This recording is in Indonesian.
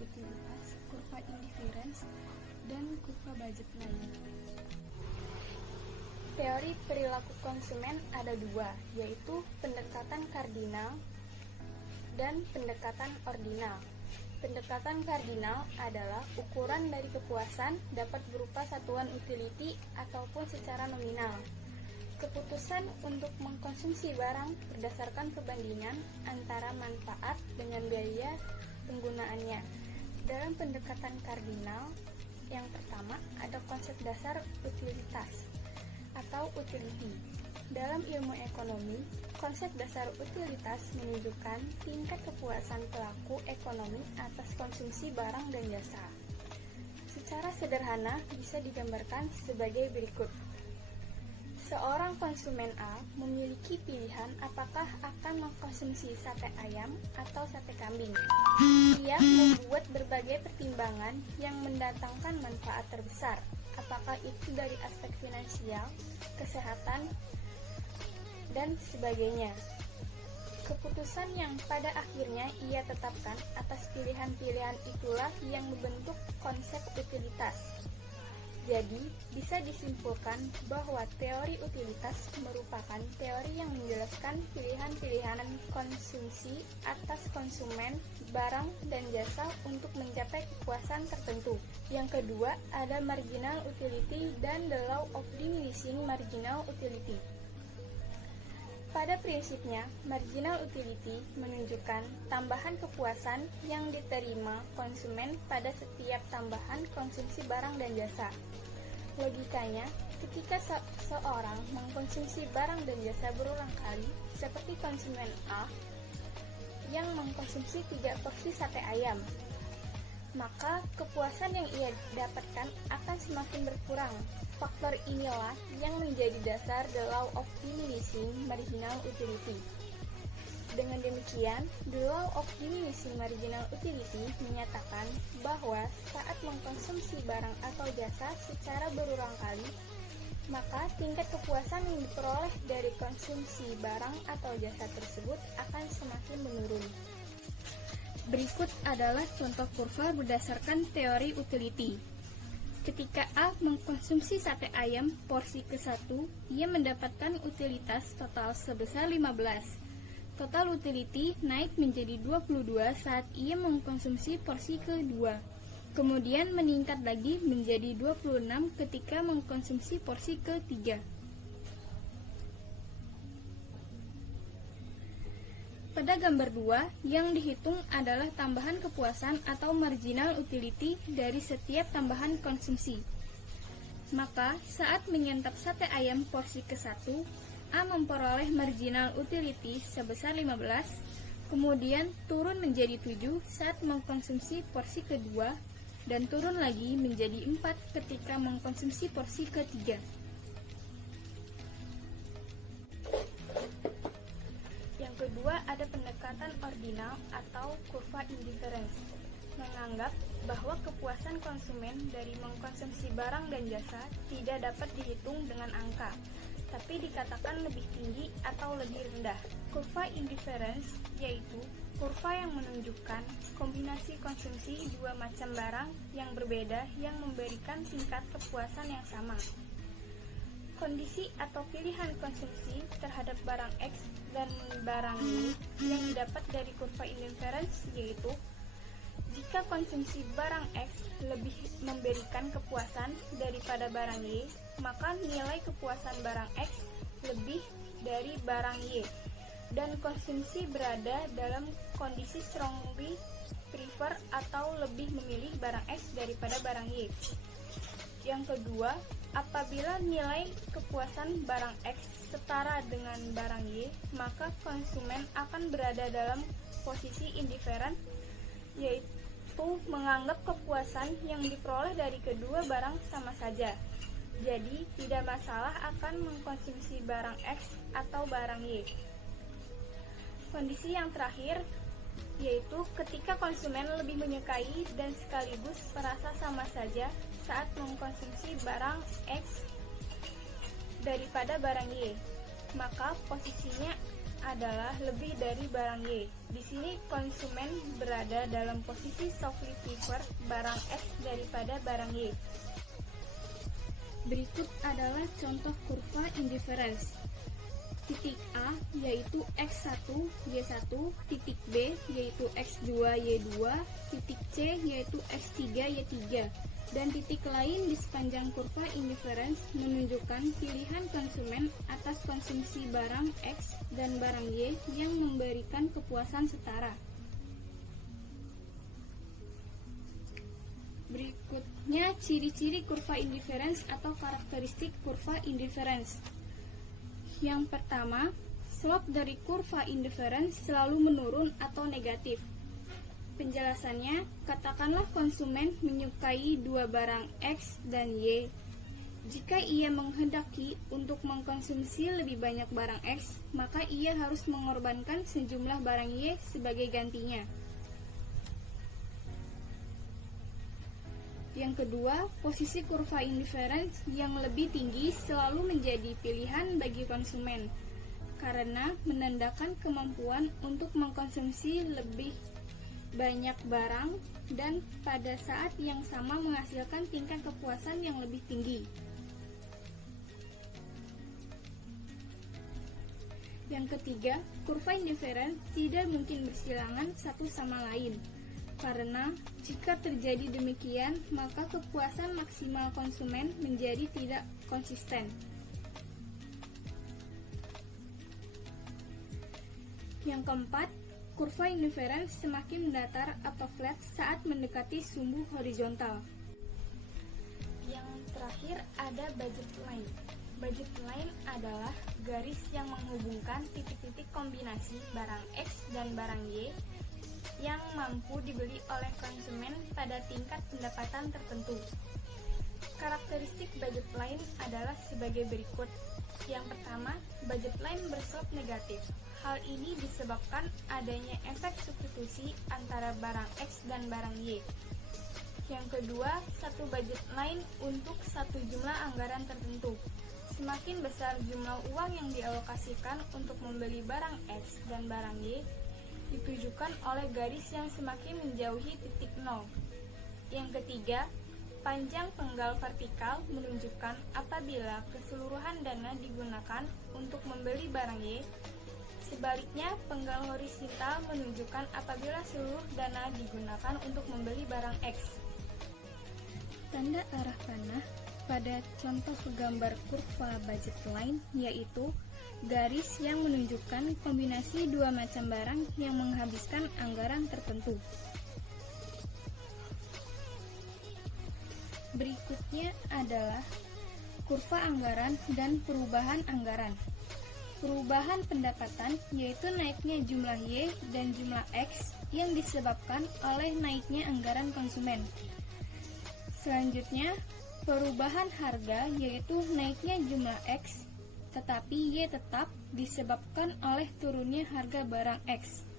utilitas, kurva indifference, dan kurva budget line. Teori perilaku konsumen ada dua, yaitu pendekatan kardinal dan pendekatan ordinal. Pendekatan kardinal adalah ukuran dari kepuasan dapat berupa satuan utility ataupun secara nominal. Keputusan untuk mengkonsumsi barang berdasarkan perbandingan antara manfaat dengan biaya penggunaannya. Dalam pendekatan kardinal, yang pertama ada konsep dasar utilitas atau utility. Dalam ilmu ekonomi, konsep dasar utilitas menunjukkan tingkat kepuasan pelaku ekonomi atas konsumsi barang dan jasa. Secara sederhana bisa digambarkan sebagai berikut. Seorang konsumen A memiliki pilihan apakah akan mengkonsumsi sate ayam atau sate kambing. Ia membuat berbagai pertimbangan yang mendatangkan manfaat terbesar, apakah itu dari aspek finansial, kesehatan, dan sebagainya. Keputusan yang pada akhirnya ia tetapkan atas pilihan-pilihan itulah yang membentuk konsep utilitas. Jadi, bisa disimpulkan bahwa teori utilitas merupakan teori yang menjelaskan pilihan-pilihan konsumsi atas konsumen, barang, dan jasa untuk mencapai kepuasan tertentu. Yang kedua, ada marginal utility dan the law of diminishing marginal utility. Pada prinsipnya, marginal utility menunjukkan tambahan kepuasan yang diterima konsumen pada setiap tambahan konsumsi barang dan jasa. Logikanya, ketika seorang mengkonsumsi barang dan jasa berulang kali, seperti konsumen A yang mengkonsumsi 3 porsi sate ayam, maka kepuasan yang ia dapatkan akan semakin berkurang. Faktor inilah yang menjadi dasar the law of diminishing marginal utility. Dengan demikian, the law of diminishing marginal utility menyatakan bahwa saat mengkonsumsi barang atau jasa secara berulang kali, maka tingkat kepuasan yang diperoleh dari konsumsi barang atau jasa tersebut akan semakin menurun. Berikut adalah contoh kurva berdasarkan teori utility. Ketika A mengkonsumsi sate ayam porsi ke-1, ia mendapatkan utilitas total sebesar 15. Total utility naik menjadi 22 saat ia mengkonsumsi porsi ke-2. Kemudian meningkat lagi menjadi 26 ketika mengkonsumsi porsi ke-3. Pada gambar 2, yang dihitung adalah tambahan kepuasan atau marginal utility dari setiap tambahan konsumsi. Maka, saat menyantap sate ayam porsi ke-1, A memperoleh marginal utility sebesar 15, kemudian turun menjadi 7 saat mengkonsumsi porsi kedua, dan turun lagi menjadi 4 ketika mengkonsumsi porsi ketiga. Yang kedua ada pendekatan ordinal atau kurva indifference, menganggap bahwa kepuasan konsumen dari mengkonsumsi barang dan jasa tidak dapat dihitung dengan angka, tapi dikatakan lebih tinggi atau lebih rendah. Kurva indifference yaitu kurva yang menunjukkan kombinasi konsumsi dua macam barang yang berbeda yang memberikan tingkat kepuasan yang sama. Kondisi atau pilihan konsumsi terhadap barang X dan barang Y yang didapat dari kurva indifference yaitu jika konsumsi barang X lebih memberikan kepuasan daripada barang Y, maka nilai kepuasan barang X lebih dari barang Y, dan konsumsi berada dalam kondisi strongly prefer atau lebih memilih barang X daripada barang Y. Yang kedua, apabila nilai kepuasan barang X setara dengan barang Y, maka konsumen akan berada dalam posisi indifferent, yaitu menganggap kepuasan yang diperoleh dari kedua barang sama saja. Jadi, tidak masalah akan mengkonsumsi barang X atau barang Y. Kondisi yang terakhir yaitu ketika konsumen lebih menyukai dan sekaligus merasa sama saja saat mengkonsumsi barang X daripada barang Y, maka posisinya adalah lebih dari barang Y. Di sini konsumen berada dalam posisi softly prefer barang X daripada barang Y. Berikut adalah contoh kurva indifference. Titik A yaitu X1, Y1, titik B yaitu X2, Y2, titik C yaitu X3, Y3, dan titik lain di sepanjang kurva indifference menunjukkan pilihan konsumen atas konsumsi barang X dan barang Y yang memberikan kepuasan setara. Berikutnya ciri-ciri kurva indifference atau karakteristik kurva indifference. Yang pertama, slope dari kurva indifference selalu menurun atau negatif. Penjelasannya, katakanlah konsumen menyukai dua barang X dan Y. Jika ia menghendaki untuk mengkonsumsi lebih banyak barang X, maka ia harus mengorbankan sejumlah barang Y sebagai gantinya. Yang kedua, posisi kurva indifference yang lebih tinggi selalu menjadi pilihan bagi konsumen, karena menandakan kemampuan untuk mengkonsumsi lebih banyak barang dan pada saat yang sama menghasilkan tingkat kepuasan yang lebih tinggi. Yang ketiga, kurva indifference tidak mungkin bersilangan satu sama lain, karena jika terjadi demikian, maka kepuasan maksimal konsumen menjadi tidak konsisten. Yang keempat, kurva indifference semakin mendatar atau flat saat mendekati sumbu horizontal. Yang terakhir ada budget line. Budget line adalah garis yang menghubungkan titik-titik kombinasi barang X dan barang Y yang mampu dibeli oleh konsumen pada tingkat pendapatan tertentu. Karakteristik budget line adalah sebagai berikut. Yang pertama, budget line berslope negatif. Hal ini disebabkan adanya efek substitusi antara barang X dan barang Y. Yang kedua, satu budget line untuk satu jumlah anggaran tertentu. Semakin besar jumlah uang yang dialokasikan untuk membeli barang X dan barang Y, ditujukan oleh garis yang semakin menjauhi titik nol. Yang ketiga, panjang penggal vertikal menunjukkan apabila keseluruhan dana digunakan untuk membeli barang Y. Sebaliknya, penggal horizontal menunjukkan apabila seluruh dana digunakan untuk membeli barang X. Tanda arah panah pada contoh gambar kurva budget line yaitu garis yang menunjukkan kombinasi dua macam barang yang menghabiskan anggaran tertentu. Berikutnya adalah kurva anggaran dan perubahan anggaran. Perubahan pendapatan yaitu naiknya jumlah Y dan jumlah X yang disebabkan oleh naiknya anggaran konsumen. Selanjutnya, perubahan harga yaitu naiknya jumlah X tetapi Y tetap disebabkan oleh turunnya harga barang X.